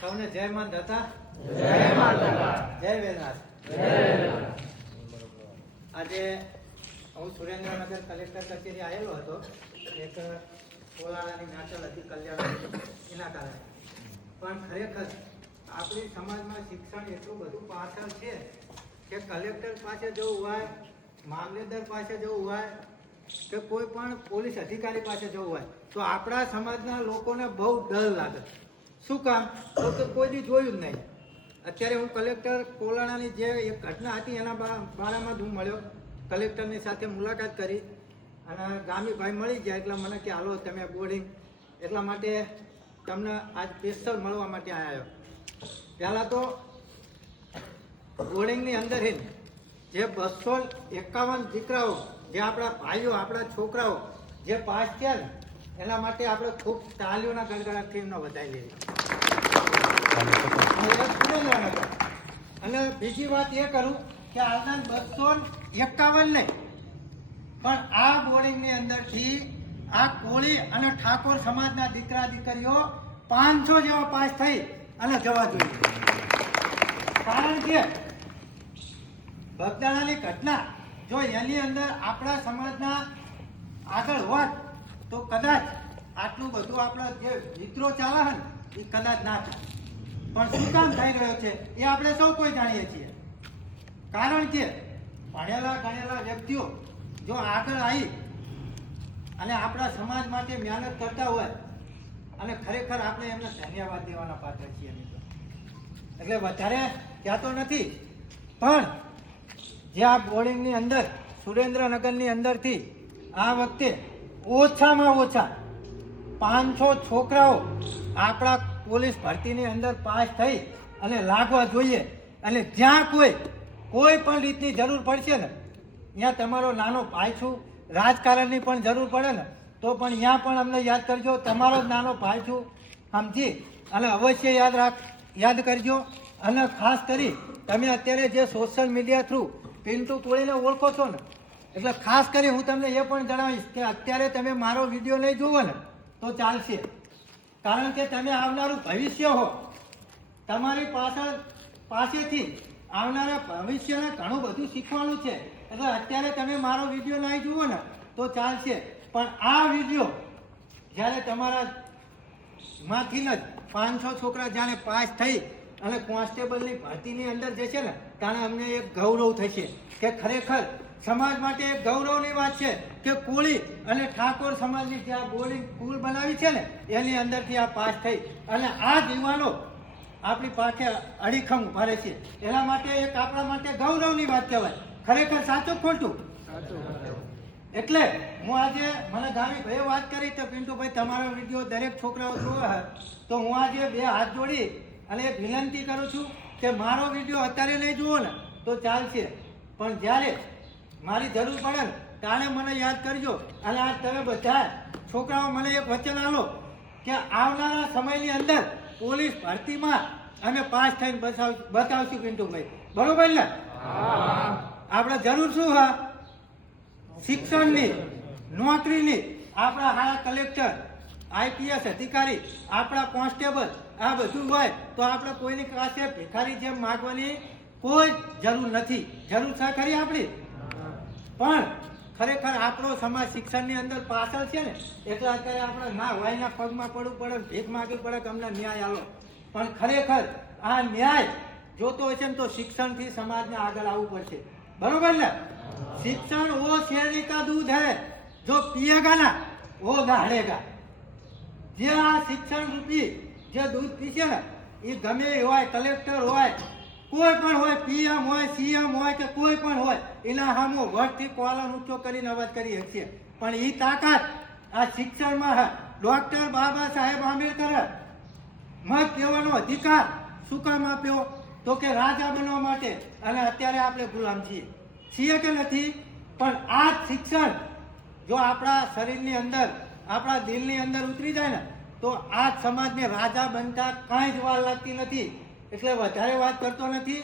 સૌને જય માન દાતા, જય માતા, જય વેદનાથ. જય વેદનાથ. આજે હું સુરેન્દ્રનગર કલેક્ટર કચેરી આવેલો હતો. એક કોલાળાની નાચલ હતી કલ્યાણ, એના કારણે. પણ ખરેખર આપણી સમાજમાં શિક્ષણ એટલું બધું પાછળ છે કે કલેક્ટર પાસે જવું હોય, મામલેદાર પાસે જવું હોય કે કોઈ પણ પોલીસ અધિકારી પાસે જવું હોય તો આપણા સમાજના લોકોને બહુ ડર લાગે. શું કામ? તો કે કોઈ દી જોયું જ નહીં. અત્યારે હું કલેક્ટર કોલાણાની જે એક ઘટના હતી એના બારામાં જ હું મળ્યો, કલેક્ટરની સાથે મુલાકાત કરી અને ગામીભાઈ મળી ગયા એટલે મને કે હાલો તમે બોર્ડિંગ, એટલા માટે તમને આજ સ્પેશિયલ મળવા માટે આવ્યો. પહેલાં તો બોર્ડિંગની અંદર જે 251 દીકરાઓ, જે આપણા ભાઈઓ, આપણા છોકરાઓ જે પાસ થયા ને એના માટે આપણે ખૂબ તાલીઓના ગણગણાટથી એમને વધાવી લેવી. અને બીજી વાત એ કરું કે આજના 251 નહીં, પણ આ બોર્ડિંગની અંદરથી આ કોળી અને ઠાકોર સમાજના દીકરા દીકરીઓ 500 જેવા પાસ થઈ અને જવા જોઈએ. કારણ કે બગદાણાની ઘટના જો એની અંદર આપણા સમાજના આગળ હોત તો કદાચ આટલું બધું આપણા જે મિત્રો ચાલે છે ને એ કદાચ ના થાય. પણ શું કામ થઈ રહ્યો છે એ આપણે સૌ કોઈ જાણીએ છીએ. કારણ કે ભણેલા ગણેલા વ્યક્તિઓ જો આગળ આવી અને આપણા સમાજ માટે મહેનત કરતા હોય અને ખરેખર આપણે એમને ધન્યવાદ દેવાના પાત્ર છીએ. એટલે વધારે કહેતો નથી, પણ જે આ બોર્ડિંગની અંદર સુરેન્દ્રનગરની અંદરથી આ વખતે ઓછામાં ઓછા 500 છોકરાઓ આપણા પોલીસ ભરતીની અંદર પાસ થઈ અને લાગવા જોઈએ. અને જ્યાં કોઈ પણ રીતની જરૂર પડશે ને, ત્યાં તમારો નાનો ભાઈ છું, રાજકારણની પણ જરૂર પડે ને તો પણ ત્યાં પણ અમને યાદ કરજો, તમારો જ નાનો ભાઈ છું સમજી અને અવશ્ય યાદ કરજો. અને ખાસ કરી તમે અત્યારે જે સોશિયલ મીડિયા થ્રુ પિન્ટુ કોળીને ઓળખો છો ને, એટલે ખાસ કરી હું તમને એ પણ જણાવીશ કે અત્યારે તમે મારો વિડીયો નહીં જુઓ ને તો ચાલશે. કારણ કે તમે આવનારું ભવિષ્ય હો, તમારી પાસેથી આવનારા ભવિષ્યને ઘણું બધું શીખવાનું છે. એટલે અત્યારે તમે મારો વિડીયો નહીં જુઓ ને તો ચાલશે, પણ આ વિડીયો જ્યારે તમારા માંથી જ 500 છોકરા જાણે પાસ થઈ અને કોન્સ્ટેબલની ભરતીની અંદર જશે ને ત્યારે અમને એક ગૌરવ થશે કે ખરેખર સમાજ માટે એક ગૌરવની વાત છે કે કોળી અને ઠાકોર સમાજની જે આ બોર્ડિંગ સ્કૂલ બનાવી છે ને એની અંદરથી આ પાસ થઈ અને આ દીવાનો આપણી પાસે અડીખમ ઉભા રહે છે. એના માટે એક આપણા માટે ગૌરવની વાત કહેવાય. ખરેખર સાચું ખોટું? એટલે હું આજે મને ગામી ભાઈએ વાત કરી તો પિન્ટુભાઈ તમારો વિડીયો દરેક છોકરાઓ જોવે તો હું આજે 2 હાથ જોડી અને એક વિનંતી કરું છું કે મારો વિડીયો અત્યારે નહીં જુઓ ને તો ચાલશે, પણ જ્યારે મારી જરૂર પડે ને ત્યારે મને યાદ કરજો. અને આ તમે બધા છોકરાઓ મને એક વચન આપો કે આવનારા સમયની અંદર પોલીસ ભરતીમાં અમે પાસ થઈને બતાવશું પિન્ટુભાઈ. બરોબર ને? આપણે જરૂર શું હા? શિક્ષણની, નોકરીની. આપણા હારા કલેક્ટર, IPS અધિકારી, આપણા કોન્સ્ટેબલ આ બધું હોય તો આપણે કોઈની પાસે ભિખારી જેમ માગવાની કોઈ જરૂર નથી. જરૂર છે ખરી આપણી? પણ ખરેખર આપણો સમાજ શિક્ષણની અંદર પાછળ છે ને એટલે અત્યારે આપણે ના વાયના પગમાં પડવું પડે, ભીખ માગવી પડે કે અમને ન્યાય આલો. પણ ખરેખર આ ન્યાય જોતો હશે ને તો શિક્ષણથી સમાજને આગળ આવવું પડશે. બરોબર ને? શિક્ષણ વો શેરડી કા દૂધ હૈ, જો पिएगा ना वो दहाड़ेगा. જે આ શિક્ષણ રૂપી જે દૂધ પીશે ને એ ગમે હોય, કલેક્ટર હોય, કોઈ પણ હોય, PM હોય, CM હોય કે કોઈ પણ હોય, એના સામો વટથી કોલર ઊંચો કરીને અવાજ કરી શકશે. પણ એ તાકાત આ શિક્ષણમાં ડોક્ટર બાબા સાહેબ આંબેડકર મત કહેવાનો અધિકાર શું કામ આપ્યો? તો કે રાજા બનવા માટે. અને અત્યારે આપણે ગુલામ છીએ કે નથી? પણ આ શિક્ષણ જો આપણા શરીરની અંદર, આપણા દિલની અંદર ઉતરી જાય ને તો આ સમાજને રાજા બનતા કાંઈ જ વાર લાગતી નથી. એટલે વધારે વાત કરતો નથી.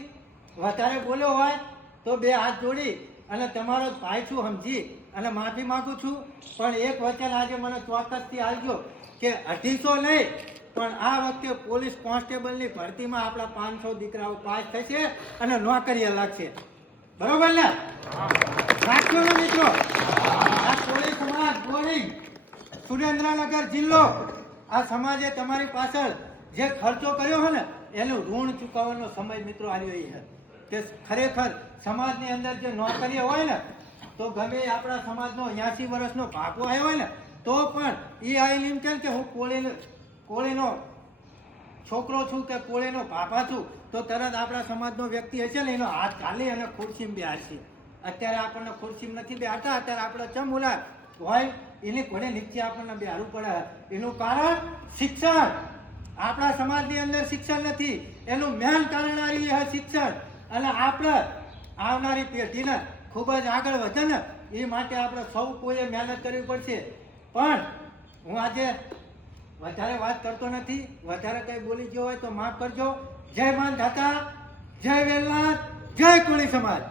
વધારે બોલ્યો હોય તો 2 હાથ જોડી અને તમારો ભાઈ છું સમજી અને માફી માંગુ છું. પણ એક વચન આજે મને ચોક્કસથી આવજો કે 250 નહીં પણ આ વખતે પોલીસ કોન્સ્ટેબલની ભરતીમાં આપણા 500 દીકરાઓ પાસ થશે અને નોકરીએ લાગશે. બરોબર ને? રાખજો ને મિત્રો. આ કોળી સમાજ બોરિંગ સુરેન્દ્રનગર જિલ્લો આ સમાજે તમારી પાછળ જે ખર્ચો કર્યો છે ને એનું ઋણ ચૂકવવાનો સમય મિત્રો આવ્યો છે કે ખરેખર સમાજની અંદર જે નોકરીઓ હોય ને તો ગમે એ આપણા સમાજનો 80 વર્ષનો ભાગો આવ્યો હોય ને તો પણ એ આવીને એમ કે હું કોળીનો છોકરો છું કે કોળીનો બાપા છું તો તરત આપણા સમાજનો વ્યક્તિ હશે ને એનો હાથ ચાલી અને ખુરશીમાં બેસશે. અત્યારે આપણને ખુરશીમાં નથી બેઠા, અત્યારે આપણે ચમ ઓલા હોય એની ઘોડે નીચે આપણને બેહારવું પડે. એનું કારણ શિક્ષણ. આપણા સમાજની અંદર શિક્ષણ નથી, એનું મેન કારણ આવી છે શિક્ષણ. અને આપણે આવનારી પેઢીને ખૂબ જ આગળ વધે ને એ માટે આપણે સૌ કોઈએ મહેનત કરવી પડશે. પણ હું આજે વધારે વાત કરતો નથી, વધારે કઈ બોલી ગયો હોય તો માફ કરજો. જય માન ધાતા, જય વેલનાથ, જય કોળી સમાજ.